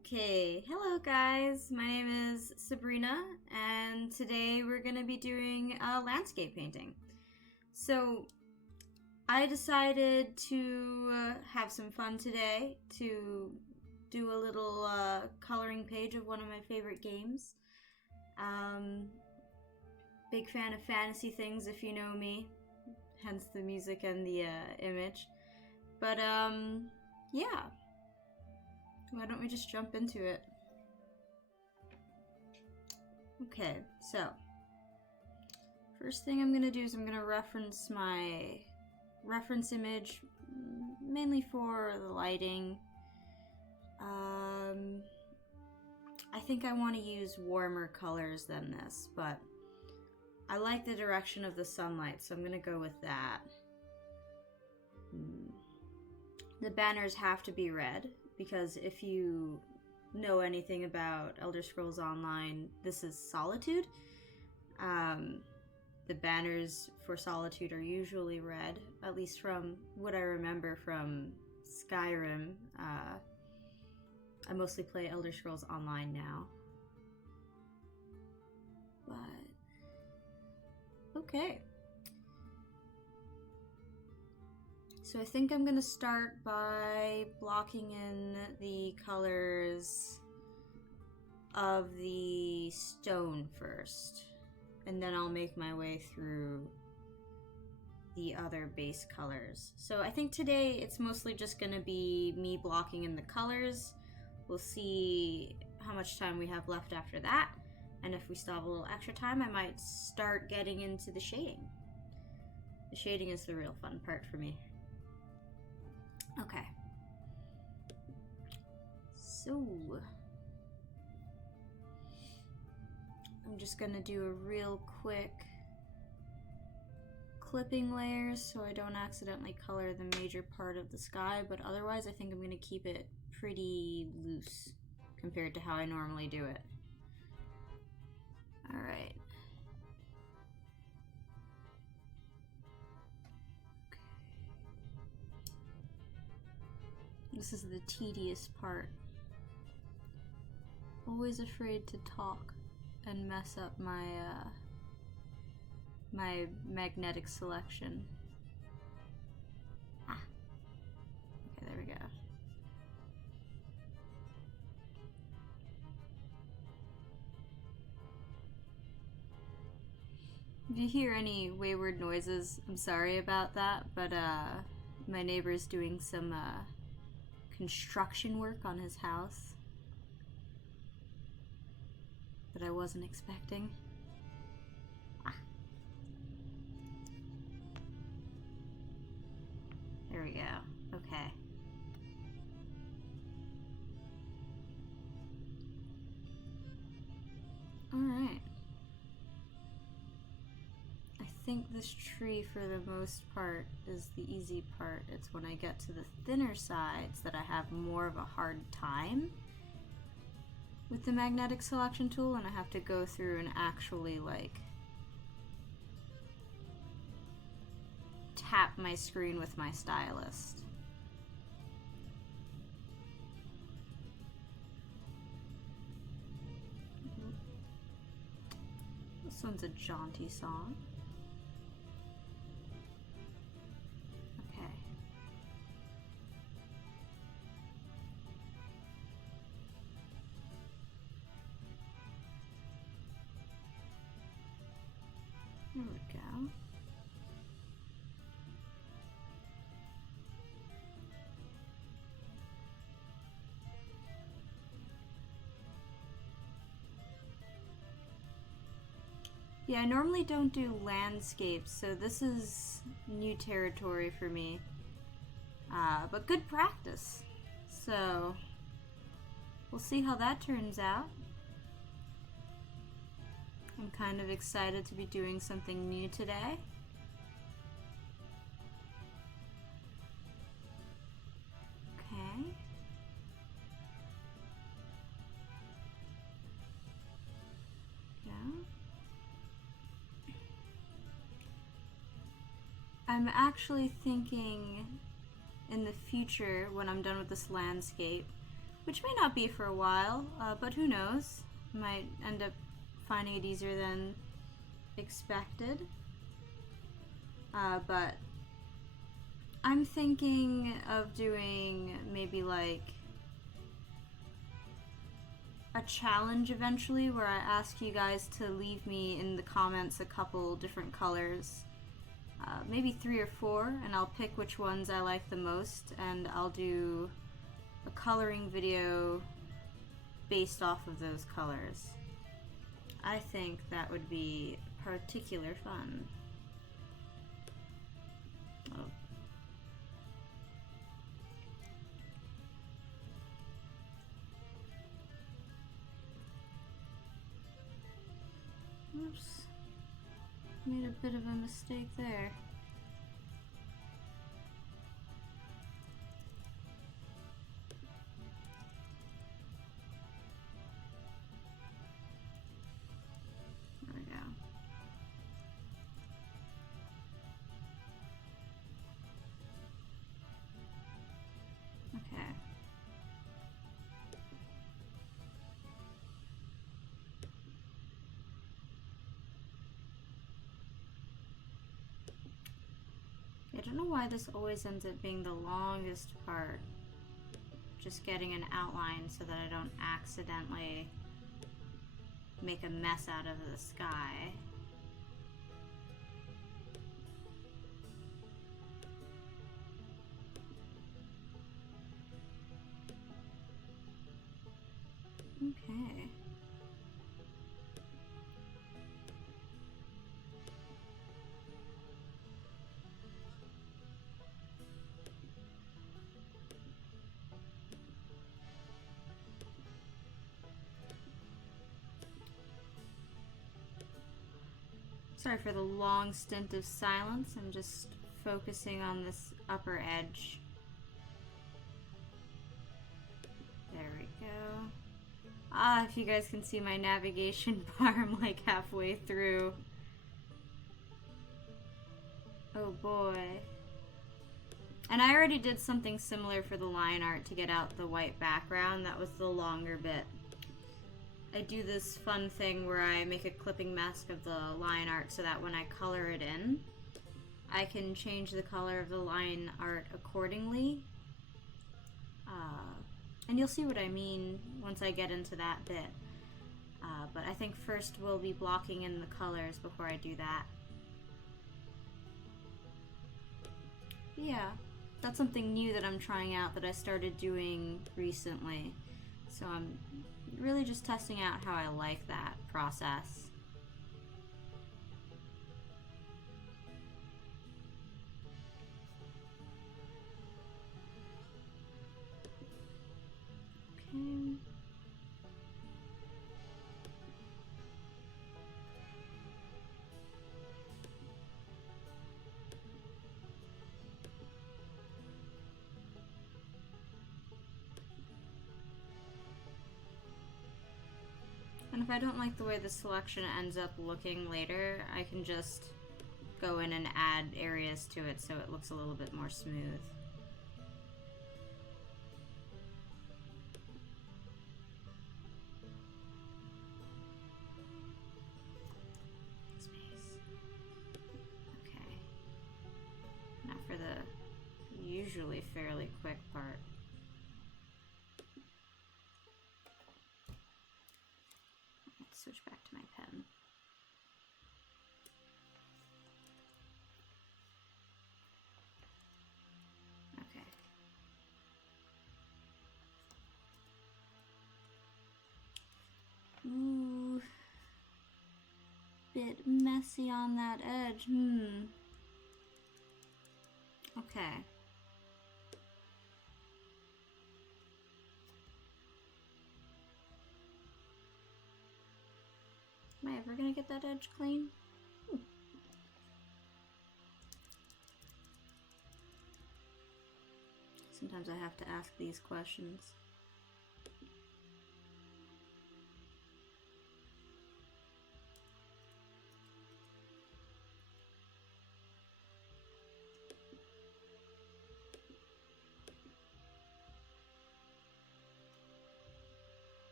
Okay, hello guys, my name is Sabrina, and today we're going to be doing landscape painting. So, I decided to have some fun today to do a little coloring page of one of my favorite games. Big fan of fantasy things, if you know me, hence the music and the image. But, yeah. Why don't we just jump into it? Okay, so first thing I'm gonna do is I'm gonna reference my reference image, mainly for the lighting. I think I want to use warmer colors than this, but I like the direction of the sunlight, so I'm gonna go with that. The banners have to be red, because if you know anything about Elder Scrolls Online, this is Solitude. The banners for Solitude are usually red, at least from what I remember from Skyrim. I mostly play Elder Scrolls Online now. But, okay. So I think I'm gonna start by blocking in the colors of the stone first, and then I'll make my way through the other base colors. So I think today it's mostly just gonna be me blocking in the colors. We'll see how much time we have left after that, and if we still have a little extra time, I might start getting into the shading. The shading is the real fun part for me. Okay. So, I'm just gonna do a real quick clipping layers so I don't accidentally color the major part of the sky, but otherwise I think I'm gonna keep it pretty loose compared to how I normally do it. Alright. This is the tedious part. Always afraid to talk and mess up my my magnetic selection. Okay, there we go. If you hear any wayward noises, I'm sorry about that, but my neighbor's doing some construction work on his house that I wasn't expecting. There we go. Okay. Alright. I think this tree, for the most part, is the easy part. It's when I get to the thinner sides that I have more of a hard time with the magnetic selection tool, and I have to go through and actually, like, tap my screen with my stylist. This one's a jaunty song. There we go. Yeah, I normally don't do landscapes, so this is new territory for me. But good practice. So, we'll see how that turns out. I'm kind of excited to be doing something new today. Okay. Yeah. I'm actually thinking in the future, when I'm done with this landscape, which may not be for a while, but who knows? Might end up finding it easier than expected. But I'm thinking of doing maybe like a challenge eventually where I ask you guys to leave me in the comments a couple different colors, maybe 3 or 4, and I'll pick which ones I like the most, and I'll do a coloring video based off of those colors. I think that would be particular fun. Oh. Oops. Made a bit of a mistake there. There we go. Okay. I don't know why this always ends up being the longest part. Just getting an outline so that I don't accidentally make a mess out of the sky. Okay. Sorry for the long stint of silence. I'm just focusing on this upper edge. There we go. Ah, if you guys can see my navigation bar, I'm like halfway through. Oh boy. And I already did something similar for the line art to get out the white background. That was the longer bit. I do this fun thing where I make a clipping mask of the line art so that when I color it in, I can change the color of the line art accordingly. And you'll see what I mean once I get into that bit. But I think first we'll be blocking in the colors before I do that. Yeah, that's something new that I'm trying out that I started doing recently. So I'm really just testing out how I like that process. Okay. And if I don't like the way the selection ends up looking later, I can just go in and add areas to it so it looks a little bit more smooth. Space. Okay. Now for the usually fairly quick part. Switch back to my pen. Okay. Ooh. Bit messy on that edge. Okay. Am I ever gonna get that edge clean? Sometimes I have to ask these questions.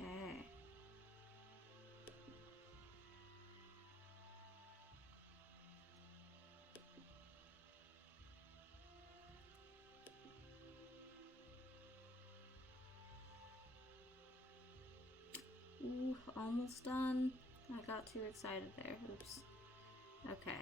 Okay. Ooh, almost done. I got too excited there. Oops. Okay.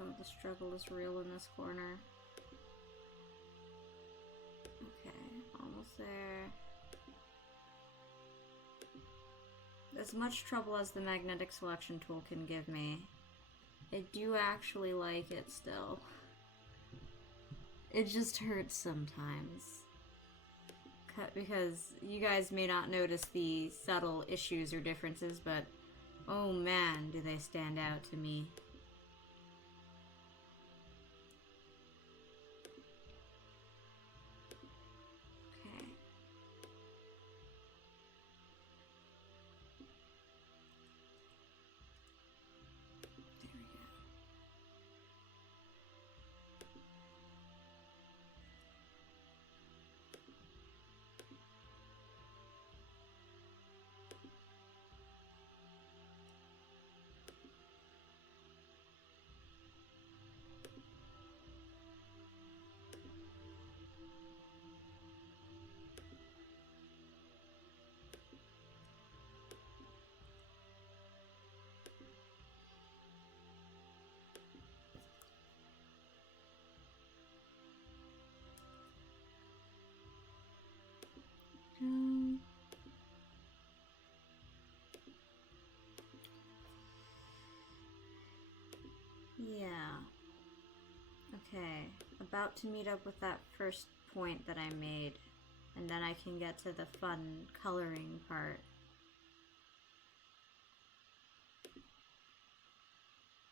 Oh, the struggle is real in this corner. Okay, almost there. As much trouble as the magnetic selection tool can give me, I do actually like it still. It just hurts sometimes. Because you guys may not notice the subtle issues or differences, but oh man, do they stand out to me. Yeah. Okay. About to meet up with that first point that I made, and then I can get to the fun coloring part.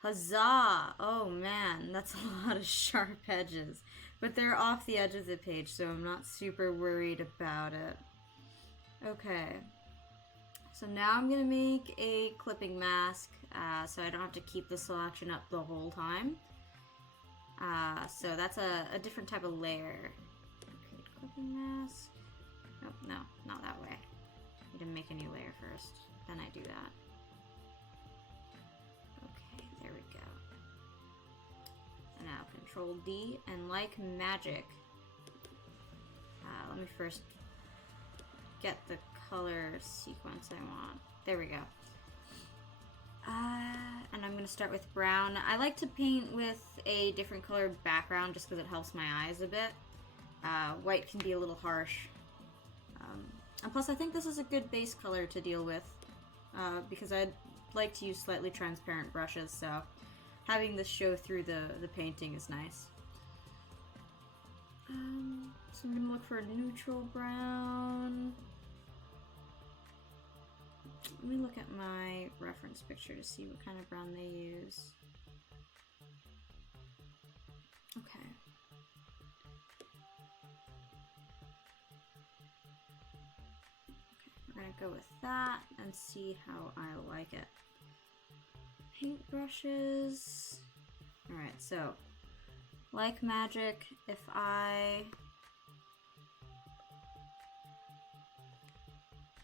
Huzzah! Oh man, that's a lot of sharp edges. But they're off the edge of the page, so I'm not super worried about it. Okay. So now I'm going to make a clipping mask, so I don't have to keep the selection up the whole time. So that's a different type of layer. Okay, clipping mask. Oh, no, not that way. I need to make a new layer first. Then I do that. Okay, there we go. And now Control D, and like magic. Let me first get the color sequence I want. There we go. And I'm going to start with brown. I like to paint with a different color background just because it helps my eyes a bit. White can be a little harsh. And plus I think this is a good base color to deal with because I'd like to use slightly transparent brushes, so having this show through the painting is nice. So I'm going to look for a neutral brown. Let me look at my reference picture to see what kind of brown they use. Okay. We're gonna go with that and see how I like it. Paintbrushes. Alright, so like magic, if I...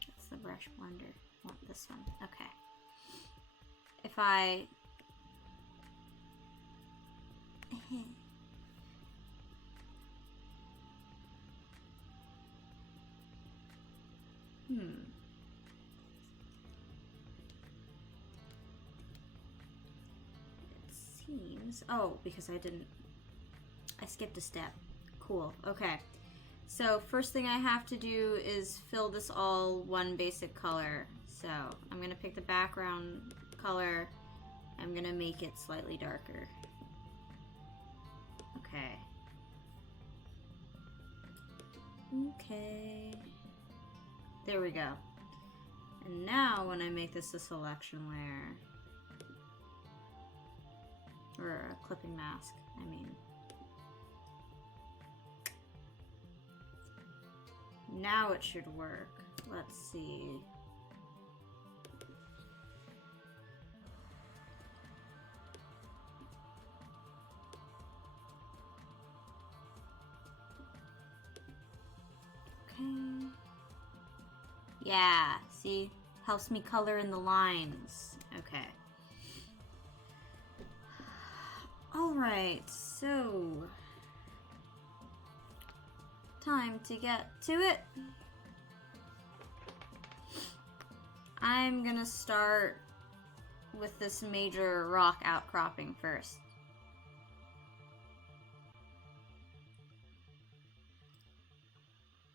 That's the brush blender. I want this one. Okay. If I... It seems... Oh, because I skipped a step. Cool. Okay. So first thing I have to do is fill this all one basic color. So I'm going to pick the background color. I'm going to make it slightly darker. Okay. Okay. There we go. And now when I make this a selection layer, or a clipping mask, I mean. Now it should work. Let's see. Okay. Yeah, see? Helps me color in the lines. Okay. Alright, so time to get to it. I'm gonna start with this major rock outcropping first.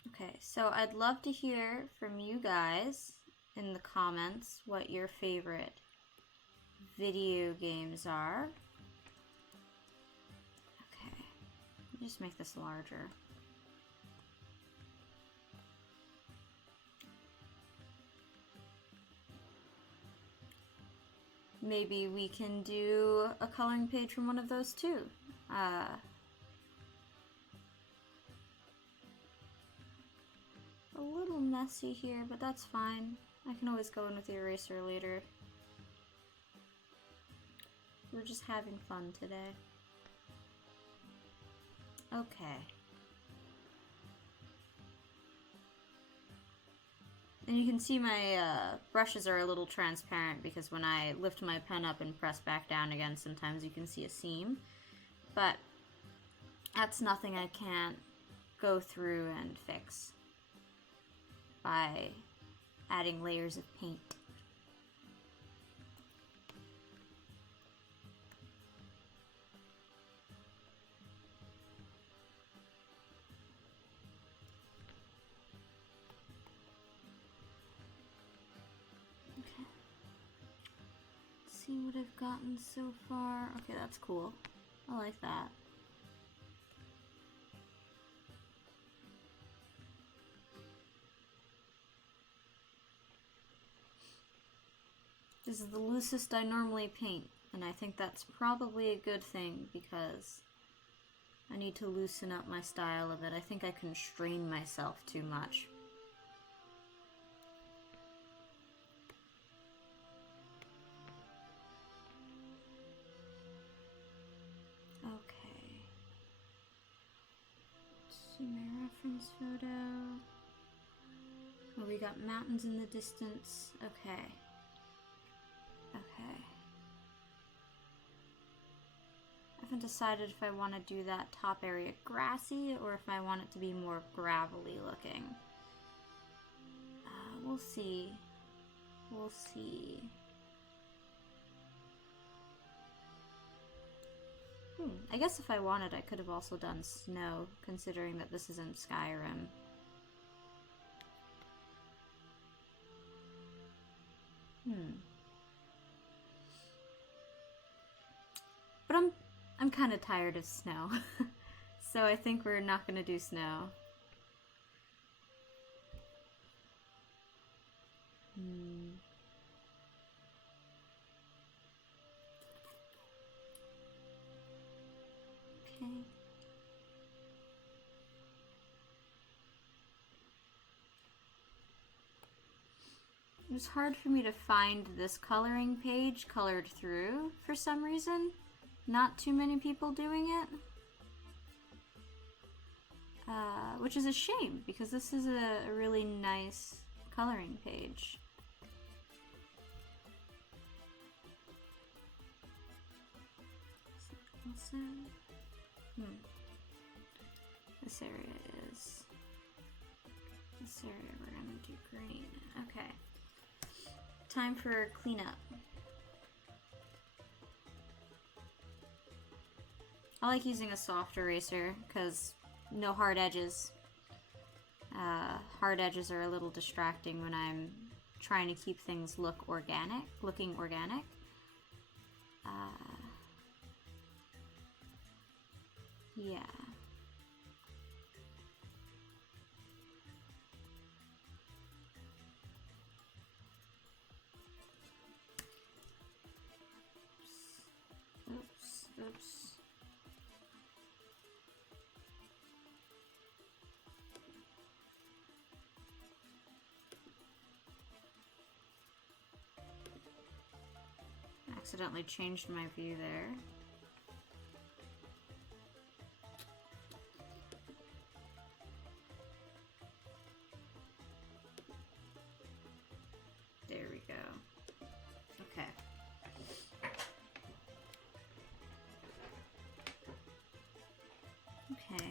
Okay, so I'd love to hear from you guys in the comments what your favorite video games are. Okay, let me just make this larger. Maybe we can do a coloring page from one of those too. A little messy here, but that's fine. I can always go in with the eraser later. We're just having fun today. Okay. And you can see my brushes are a little transparent because when I lift my pen up and press back down again, sometimes you can see a seam. But that's nothing I can't go through and fix by adding layers of paint. See what I've gotten so far. Okay, that's cool. I like that. This is the loosest I normally paint, and I think that's probably a good thing because I need to loosen up my style a bit. I think I constrain myself too much. See my reference photo. Oh, we got mountains in the distance. Okay. Okay. I haven't decided if I want to do that top area grassy or if I want it to be more gravelly looking. We'll see. We'll see. I guess if I wanted, I could have also done snow, considering that this isn't Skyrim. But I'm kind of tired of snow, so I think we're not gonna do snow. Okay. It was hard for me to find this coloring page colored through for some reason. Not too many people doing it. Which is a shame, because this is a really nice coloring page. This area is... This area we're gonna do green. Okay. Time for cleanup. I like using a soft eraser because no hard edges. Hard edges are a little distracting when I'm trying to keep things looking organic. Yeah. accidentally changed my view there. There we go. Okay. Okay.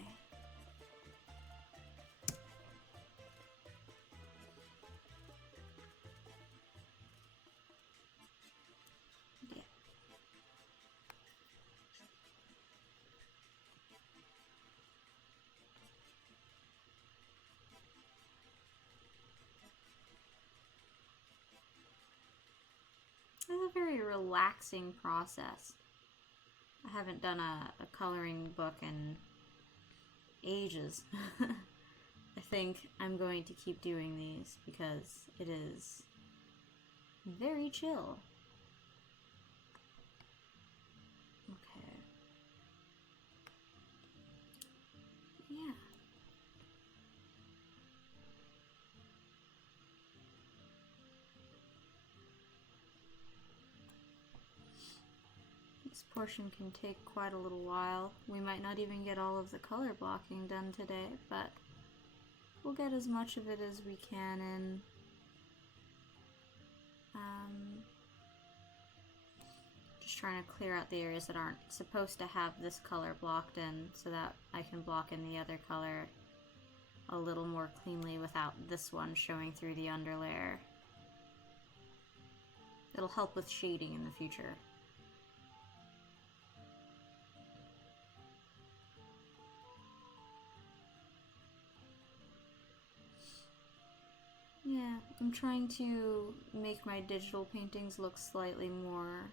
Yeah. It's a very relaxing process. I haven't done a coloring book in ages. I think I'm going to keep doing these because it is very chill. Okay. Yeah. This portion can take quite a little while. We might not even get all of the color blocking done today, but we'll get as much of it as we can in. Just trying to clear out the areas that aren't supposed to have this color blocked in so that I can block in the other color a little more cleanly without this one showing through the underlayer. It'll help with shading in the future. Yeah, I'm trying to make my digital paintings look slightly more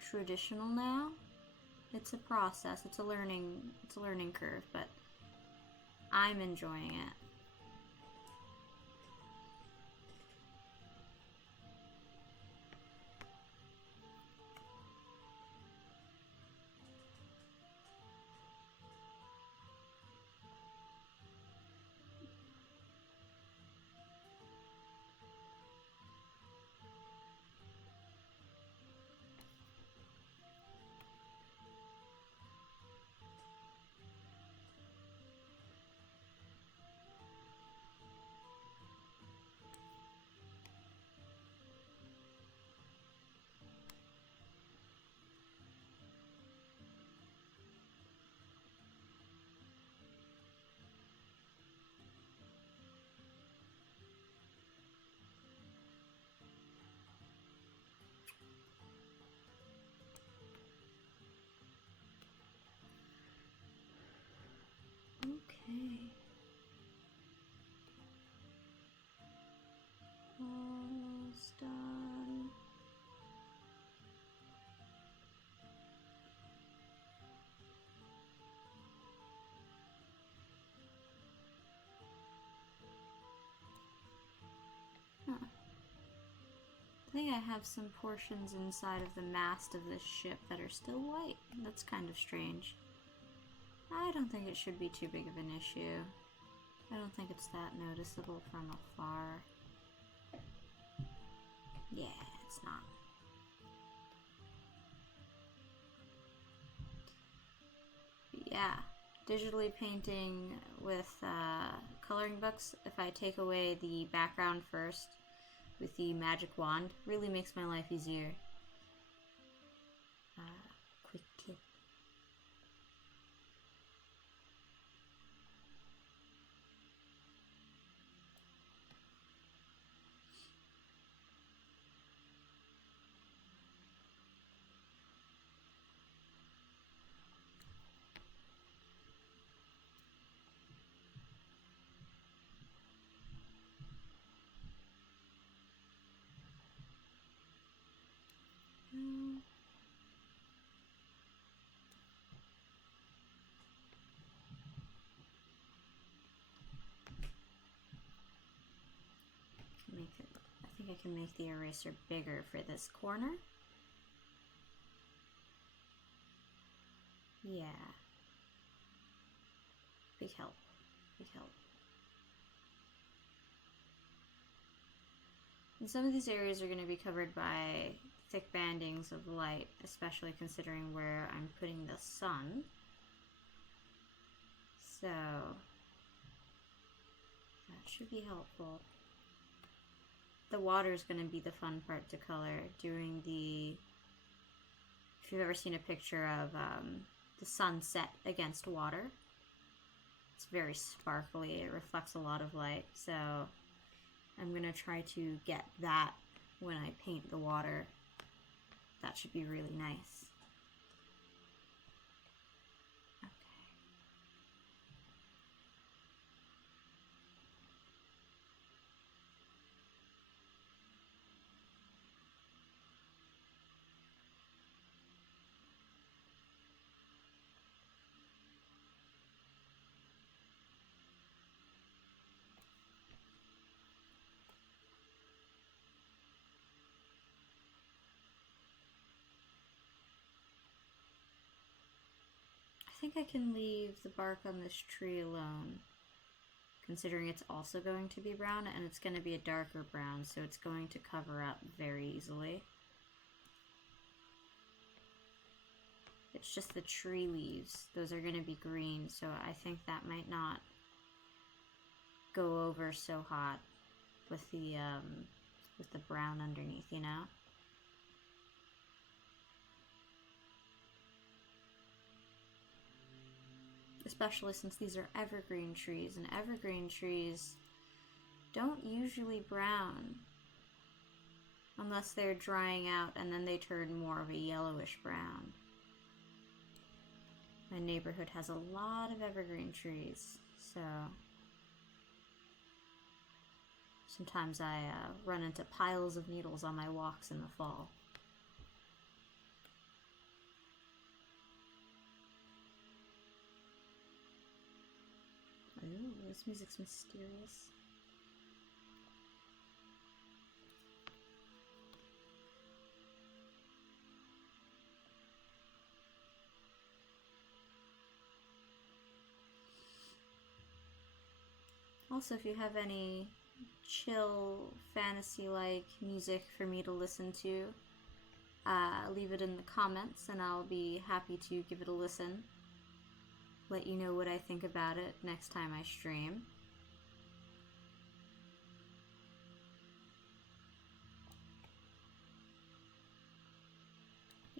traditional now. It's a process, it's a learning curve, but I'm enjoying it. Okay. Almost done. Huh. I think I have some portions inside of the mast of this ship that are still white. That's kind of strange. I don't think it should be too big of an issue. I don't think it's that noticeable from afar. Yeah, it's not. But yeah, digitally painting with coloring books, if I take away the background first with the magic wand, really makes my life easier. Quick tip. I think I can make the eraser bigger for this corner. Yeah. Big help. Big help. And some of these areas are going to be covered by thick bandings of light, especially considering where I'm putting the sun. So that should be helpful. The water is going to be the fun part to color. Doing the, if you've ever seen a picture of the sunset against water, it's very sparkly. It reflects a lot of light. So I'm going to try to get that when I paint the water. That should be really nice. I think I can leave the bark on this tree alone, considering it's also going to be brown, and it's going to be a darker brown, so it's going to cover up very easily. It's just the tree leaves. Those are going to be green, so I think that might not go over so hot with the brown underneath, you know? Especially since these are evergreen trees, and evergreen trees don't usually brown unless they're drying out and then they turn more of a yellowish brown. My neighborhood has a lot of evergreen trees, so sometimes I run into piles of needles on my walks in the fall. Ooh, this music's mysterious. Also, if you have any chill, fantasy-like music for me to listen to, leave it in the comments and I'll be happy to give it a listen. Let you know what I think about it next time I stream.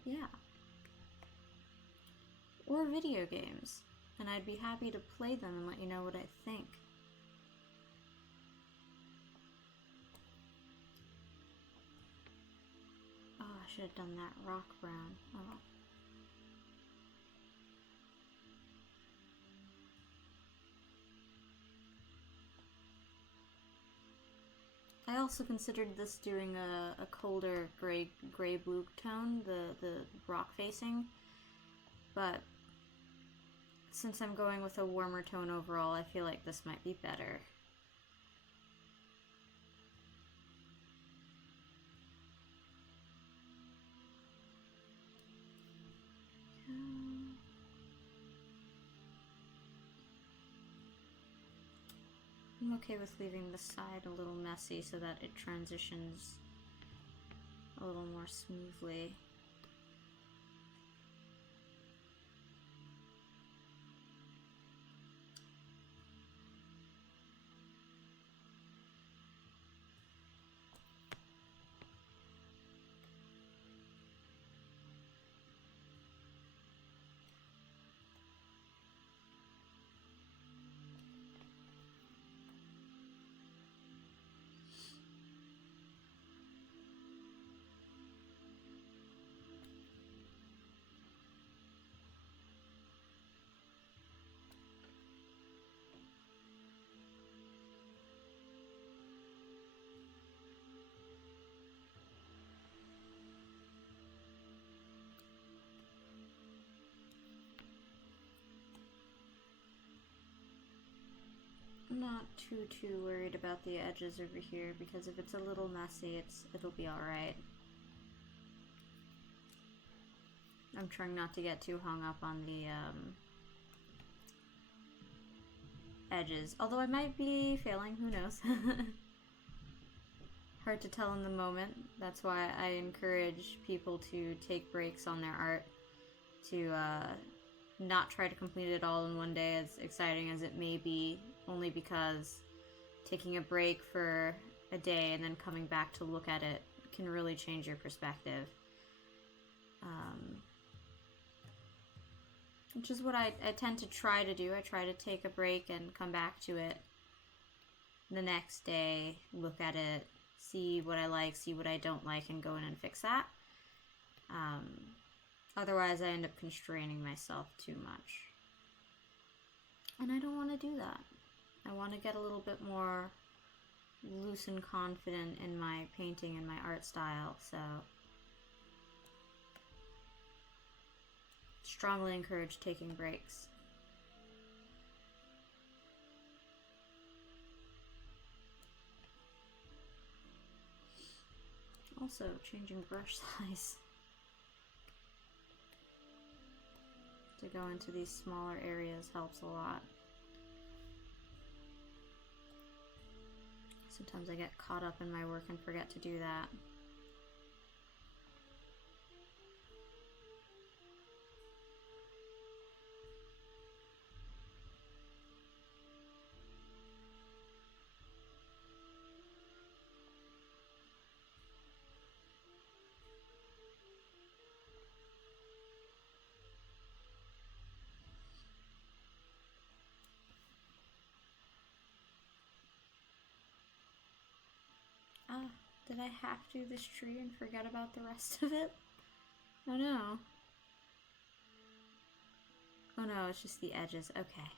Yeah. Or video games, and I'd be happy to play them and let you know what I think. Oh, I should have done that rock brown. Oh. I also considered this doing a colder gray-blue tone, the rock facing, but since I'm going with a warmer tone overall, I feel like this might be better. I'm okay with leaving the side a little messy so that it transitions a little more smoothly. I'm not too worried about the edges over here because if it's a little messy, it'll be alright. I'm trying not to get too hung up on the edges, although I might be failing, who knows. hard to tell in the moment. That's why I encourage people to take breaks on their art, to not try to complete it all in one day, as exciting as it may be, only because taking a break for a day and then coming back to look at it can really change your perspective. Which is what I tend to try to do. I try to take a break and come back to it the next day, look at it, see what I like, see what I don't like, and go in and fix that. Otherwise, I end up constraining myself too much. And I don't want to do that. I want to get a little bit more loose and confident in my painting and my art style, so strongly encourage taking breaks. Also, changing brush size to go into these smaller areas helps a lot. Sometimes I get caught up in my work and forget to do that. Did I have to do this tree and forget about the rest of it? Oh no. Oh no, it's just the edges. Okay.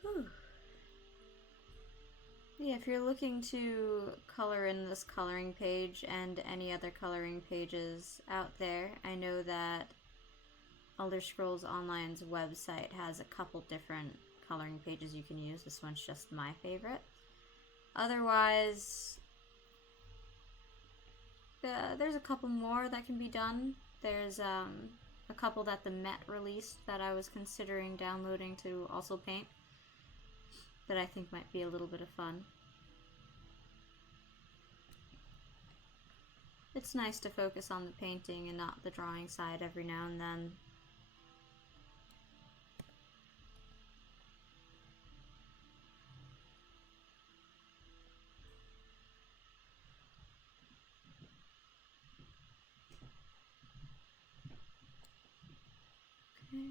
Whew. Yeah, if you're looking to color in this coloring page and any other coloring pages out there, I know that Elder Scrolls Online's website has a couple different coloring pages you can use. This one's just my favorite. Otherwise, there's a couple more that can be done. There's a couple that the Met released that I was considering downloading to also paint, that I think might be a little bit of fun. It's nice to focus on the painting and not the drawing side every now and then. Okay.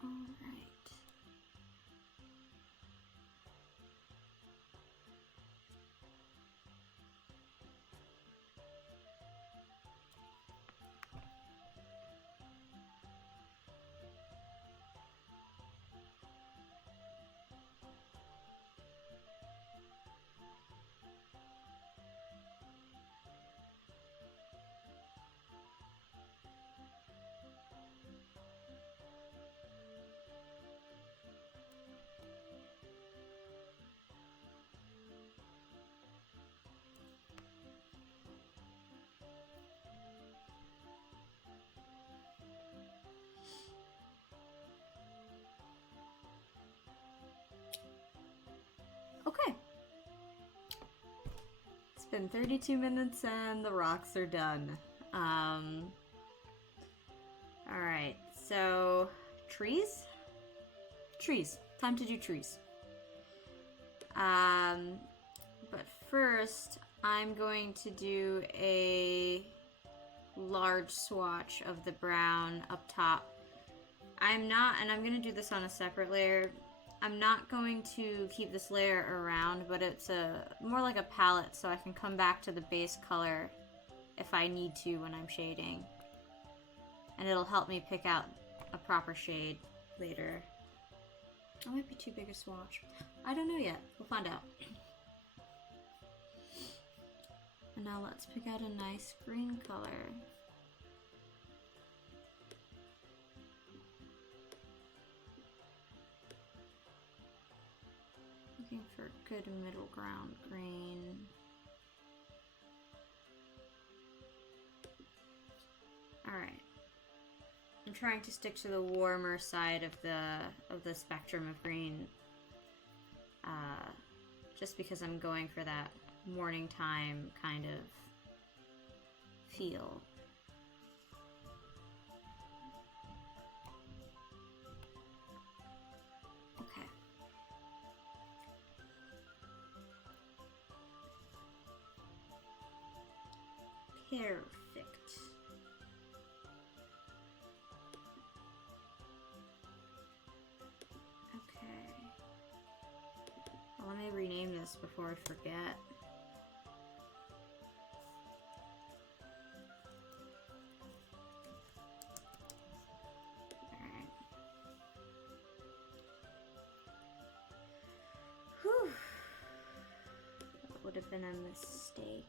All right. Okay. It's been 32 minutes and the rocks are done. Alright, so trees? Trees. Time to do trees. But first, I'm going to do a large swatch of the brown up top. I'm going to do this on a separate layer. I'm not going to keep this layer around, but it's more like a palette, so I can come back to the base color if I need to when I'm shading. And it'll help me pick out a proper shade later. That might be too big a swatch. I don't know yet. We'll find out. And now let's pick out a nice green color. Looking for a good middle ground green. Alright. I'm trying to stick to the warmer side of the spectrum of green. Just because I'm going for that morning time kind of feel. Okay. Perfect. Okay. Well, let me rename this before I forget. Alright. Whew. That would have been a mistake.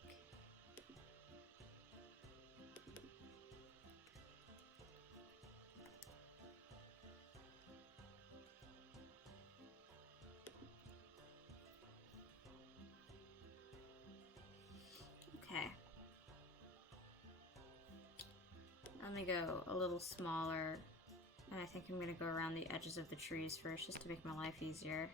Okay. Let me go a little smaller, and I think I'm gonna go around the edges of the trees first just to make my life easier.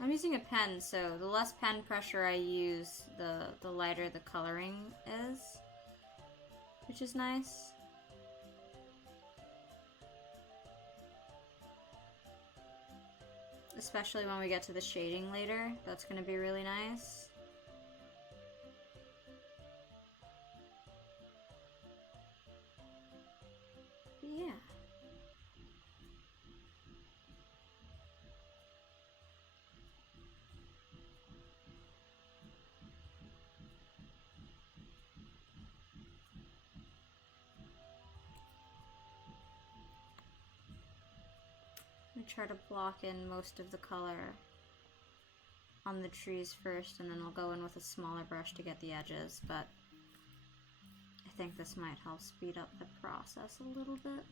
I'm using a pen, so the less pen pressure I use, the lighter the coloring is, which is nice. Especially when we get to the shading later, that's going to be really nice. But yeah. I'm going to try to block in most of the color on the trees first, and then I'll go in with a smaller brush to get the edges, but I think this might help speed up the process a little bit.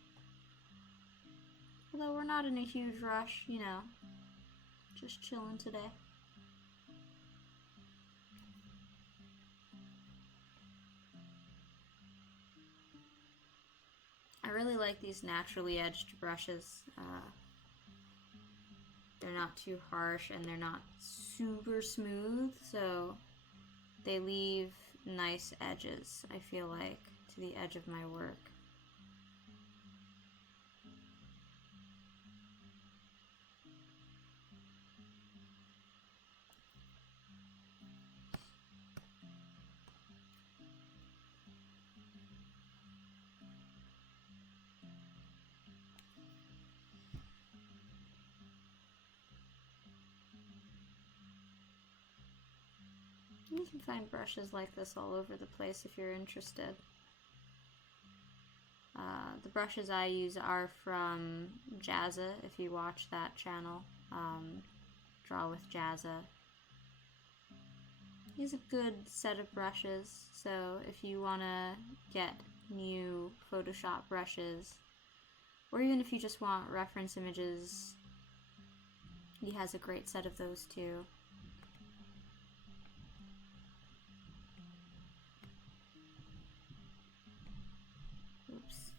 Although we're not in a huge rush, you know, just chilling today. I really like these naturally edged brushes. They're not too harsh and they're not super smooth, so they leave nice edges, I feel like, to the edge of my work. You can find brushes like this all over the place if you're interested. The brushes I use are from Jazza, if you watch that channel, Draw with Jazza. He's a good set of brushes, so if you want to get new Photoshop brushes, or even if you just want reference images, he has a great set of those too. Oops.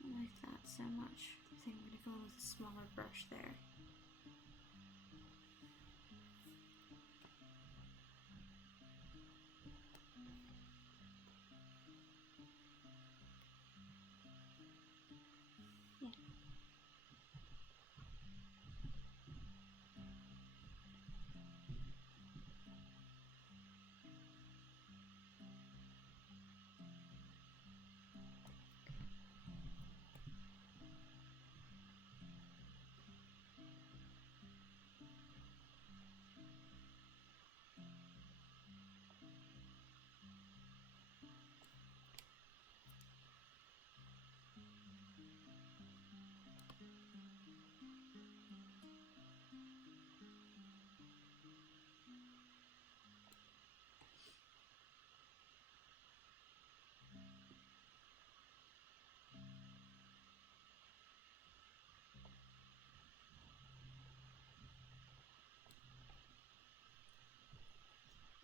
Don't like that so much. I think I'm going to go with a smaller brush there. Yeah.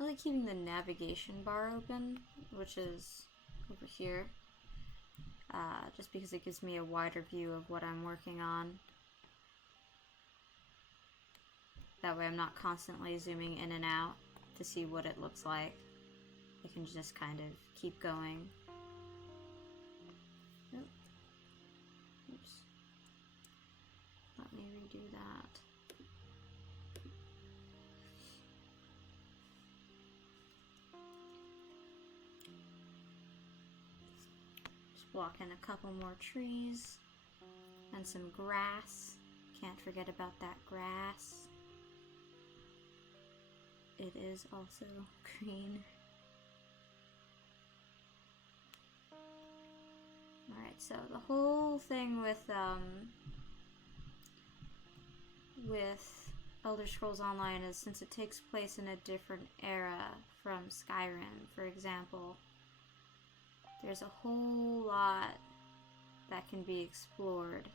I like keeping the navigation bar open, which is over here, just because it gives me a wider view of what I'm working on. That way I'm not constantly zooming in and out to see what it looks like. I can just kind of keep going. Oop. Oops. Let me redo that. Just block in a couple more trees and some grass. Can't forget about that grass. It is also green. Alright, so the whole thing with Elder Scrolls Online is, since it takes place in a different era from Skyrim, for example, there's a whole lot that can be explored.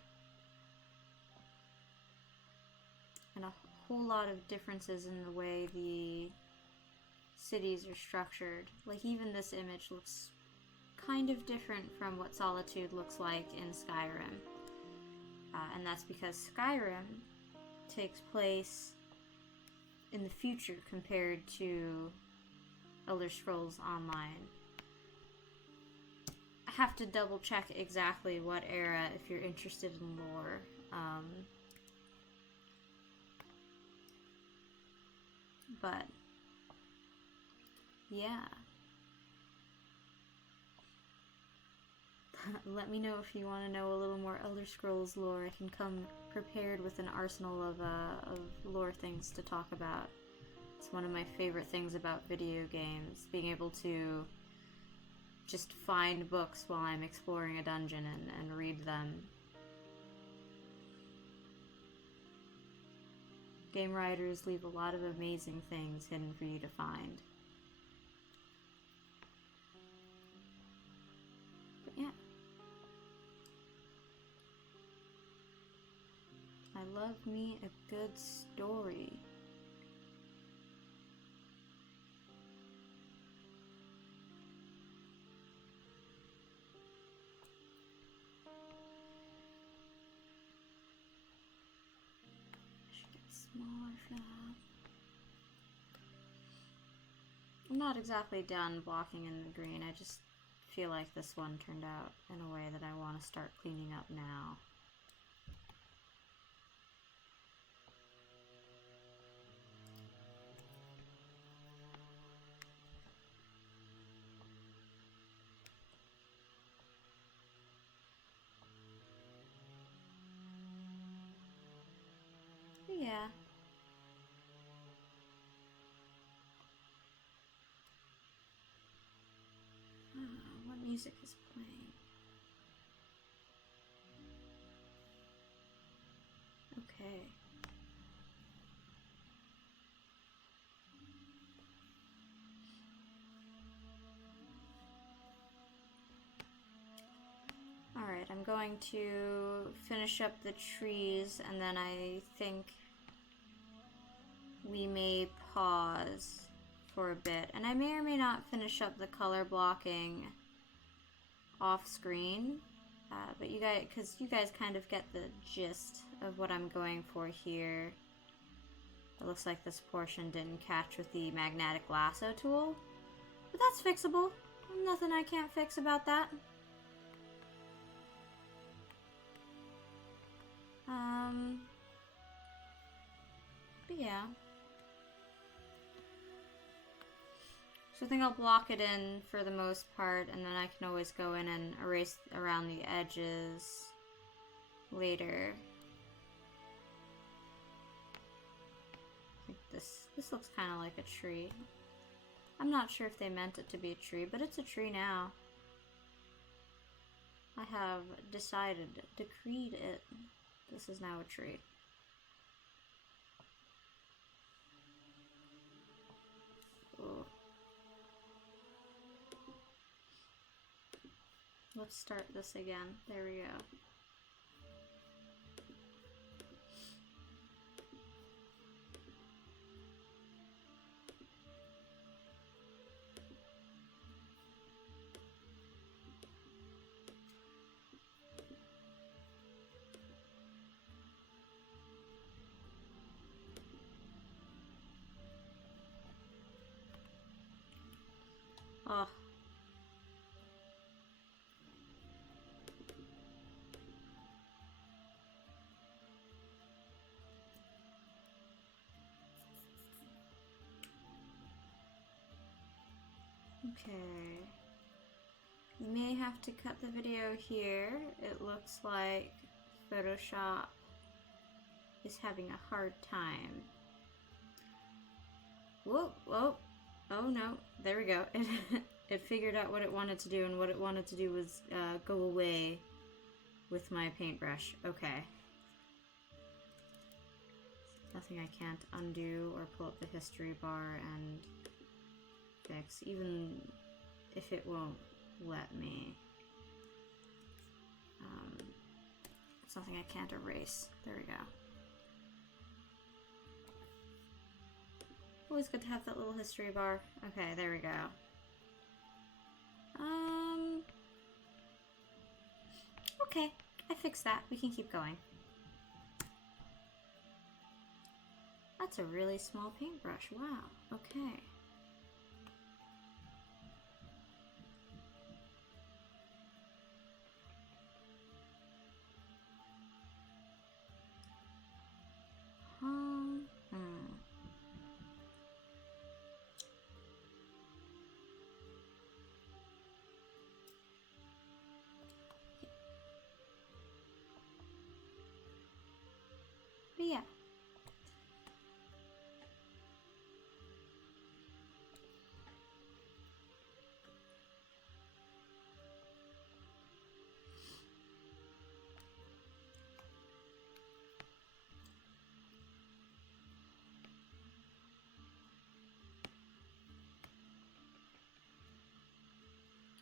And a whole lot of differences in the way the cities are structured. Like, even this image looks kind of different from what Solitude looks like in Skyrim. And that's because Skyrim takes place in the future compared to Elder Scrolls Online. I have to double check exactly what era if you're interested in lore. But yeah. Let me know if you want to know a little more Elder Scrolls lore. I can come prepared with an arsenal of lore things to talk about. It's one of my favorite things about video games, being able to just find books while I'm exploring a dungeon and read them. Game writers leave a lot of amazing things hidden for you to find. But yeah. I love me a good story. Smaller for that. I'm not exactly done blocking in the green. I just feel like this one turned out in a way that I want to start cleaning up now. Yeah. What music is playing? Okay. Alright, I'm going to finish up the trees, and then I think we may pause for a bit. And I may or may not finish up the color blocking off screen, but you guys, because you guys kind of get the gist of what I'm going for here. It looks like this portion didn't catch with the magnetic lasso tool, but that's fixable. Nothing I can't fix about that. But yeah. So I think I'll block it in for the most part, and then I can always go in and erase around the edges later. I think this looks kind of like a tree. I'm not sure if they meant it to be a tree, but it's a tree now. I have decided, decreed it. This is now a tree. Ooh. Let's start this again. There we go. Oh. Okay. You may have to cut the video here. It looks like Photoshop is having a hard time. Whoa, whoa. Oh no, there we go. It figured out what it wanted to do, and what it wanted to do was go away with my paintbrush. Okay. Nothing I can't undo or pull up the history bar and fix, even if it won't let me. Something I can't erase. There we go. Always good to have that little history bar. Okay, there we go. Okay, I fixed that. We can keep going. That's a really small paintbrush. Wow. Okay. But yeah.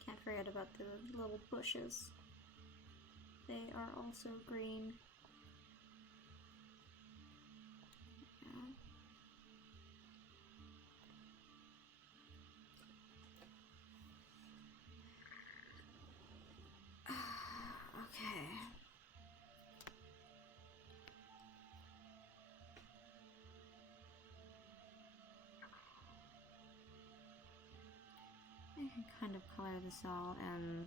Can't forget about the little bushes. They are also green. Okay. I can kind of color this all in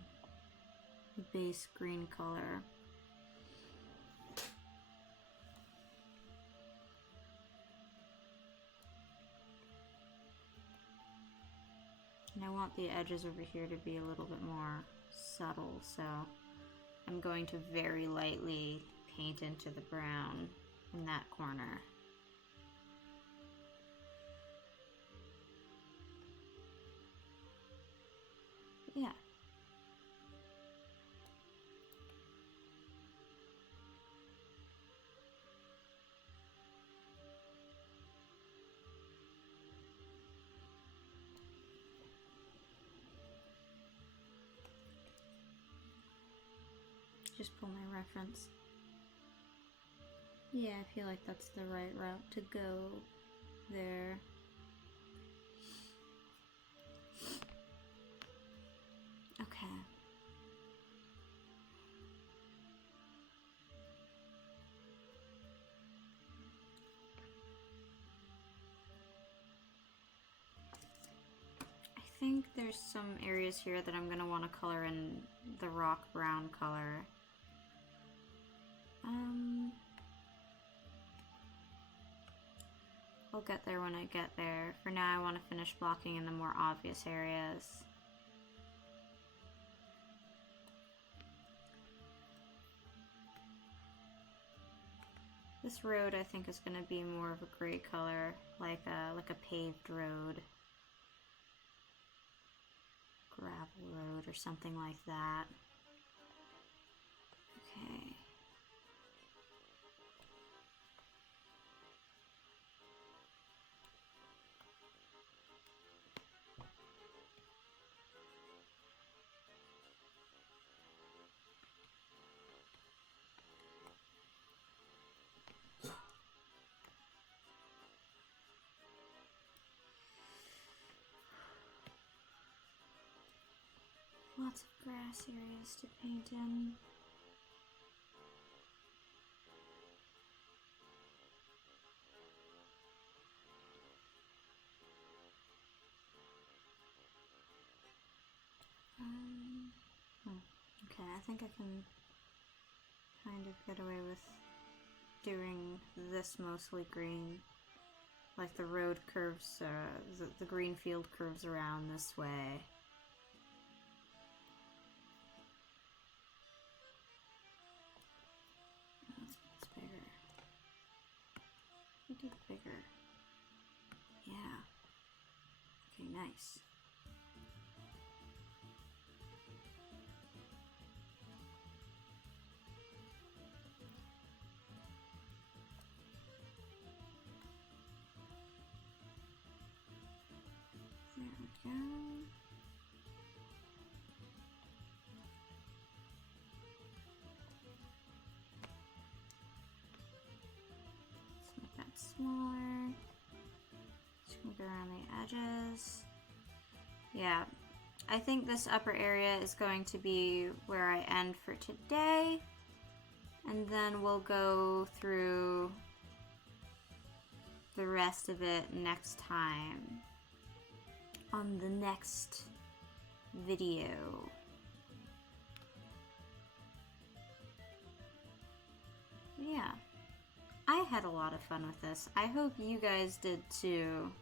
the base green color. And I want the edges over here to be a little bit more subtle, so I'm going to very lightly paint into the brown in that corner. Yeah. Just pull my reference. Yeah, I feel like that's the right route to go there. Okay. I think there's some areas here that I'm gonna want to color in the rock brown color. I'll get there when I get there. For now, I want to finish blocking in the more obvious areas. This road, I think, is going to be more of a gray color, like a paved road. Gravel road or something like that. Okay. Lots of grass areas to paint in. I think I can kind of get away with doing this mostly green. Like the road curves, the green field curves around this way. It's bigger. We did bigger. Yeah. Okay, nice. There we go. Let's make that smaller. Just gonna go around the edges. Yeah, I think this upper area is going to be where I end for today. And then we'll go through the rest of it next time on the next video. Yeah, I had a lot of fun with this. I hope you guys did too.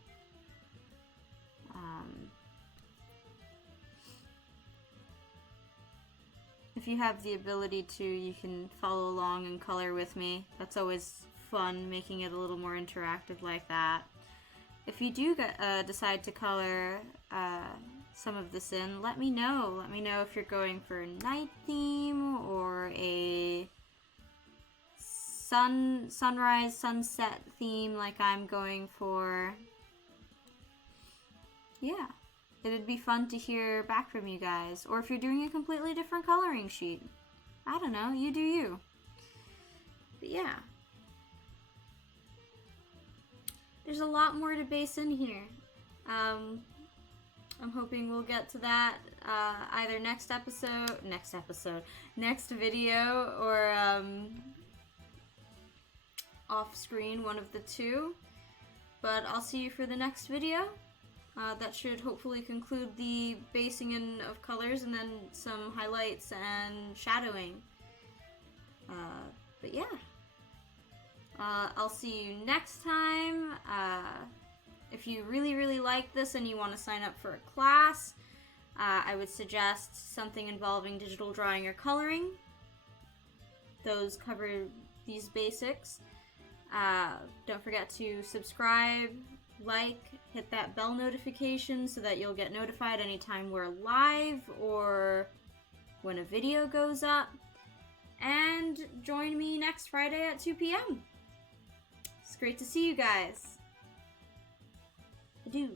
If you have the ability to, you can follow along and color with me. That's always fun, making it a little more interactive like that. If you do decide to color some of this in, let me know. Let me know if you're going for a night theme or a sunrise, sunset theme like I'm going for. Yeah, it'd be fun to hear back from you guys. Or if you're doing a completely different coloring sheet. I don't know, you do you. But yeah. There's a lot more to base in here. I'm hoping we'll get to that either next video, or off screen, one of the two. But I'll see you for the next video. That should hopefully conclude the basing in of colors and then some highlights and shadowing. But yeah. I'll see you next time. If you really like this and you want to sign up for a class, I would suggest something involving digital drawing or coloring. Those cover these basics. Don't forget to subscribe, like, hit that bell notification so that you'll get notified anytime we're live or when a video goes up. And join me next Friday at 2 p.m. It's great to see you guys. Adieu.